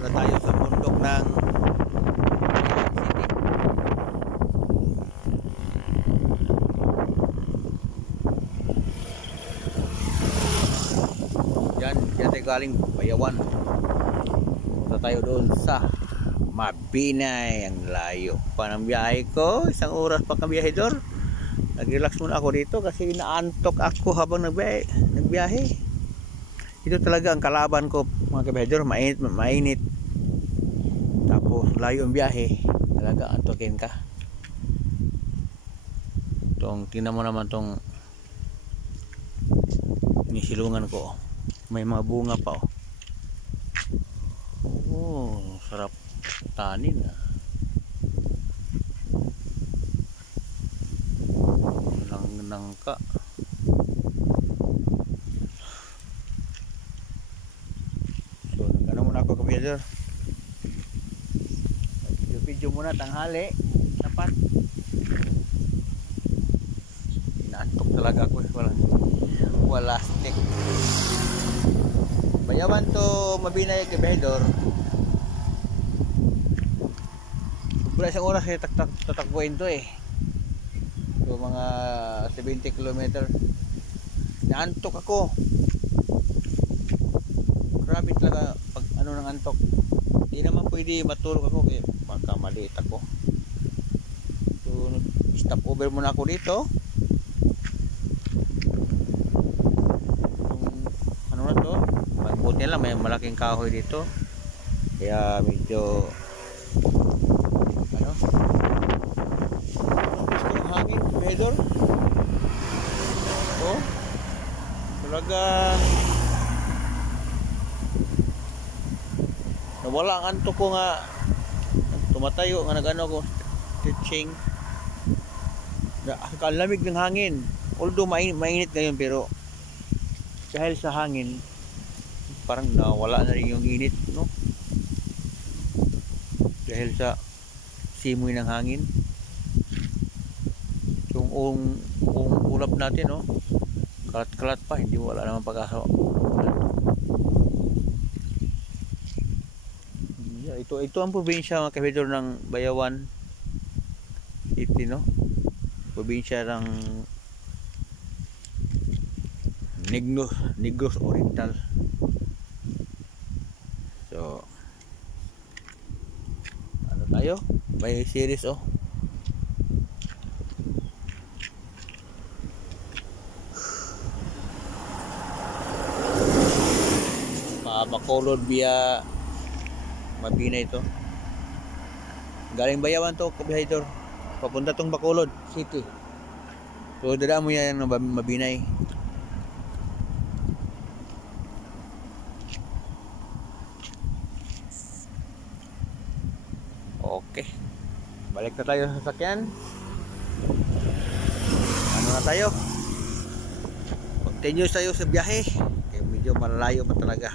na tayo sa bundok ng City. Yan tayo galing Bayawan. Punta tayo doon sa Mabinay. Ang layo pa ng biyahe ko. 1 oras pa kang biyahe doon. Nag-relax muna ako dito kasi inaantok ako habang nagbiyahe. Ito talaga ang kalaban ko mga kabihador. Mainit. Tapos layo ang biyahe. Talaga antokin ka. Tingnan mo naman tong nisilungan ko. May mga bunga pa. Oh, sarap tanin ah. Nangka. So nagano muna ako kabihador. Video muna tanghali. Dapat inaantok talaga ako. Wala stick. Bayawan to Mabinay kabihador. Sobra 1 oras ay tatakbuhin to eh. So mga 70 km. Naantok ako. Grabe talaga pag ano ng antok. Hindi naman pwede matulog ako kaya baka maliit ako. So stop over muna ako dito. Ano na to? Magbuti lang may malaking kahoy dito. Kaya medyo ano? Hangin, medor. Oh. Talaga nawala ang antok ko nga. Tumatayo nga nagano ko stretching. Ang lamig ng hangin. Although mainit ngayon pero dahil sa hangin parang nawala na rin yung init, no? Dahil sa simoy ng hangin. Yung ulap natin, no? Kalat-kalat pa, hindi wala naman pag-asa. Ito ang probinsya mga kabihador ng Bayawan City, no? Probinsya ng Negros Oriental. So ano tayo? May series oh. Bacolod via Mabinay ito. Galing Bayawan to kabihador. Papunta tong Bacolod City. So dadaan mo yan ng Mabinay. Okay. Balik na tayo sa sasakyan. Ano na tayo? Continue tayo sa biyahe. Okay, medyo malayo pa talaga.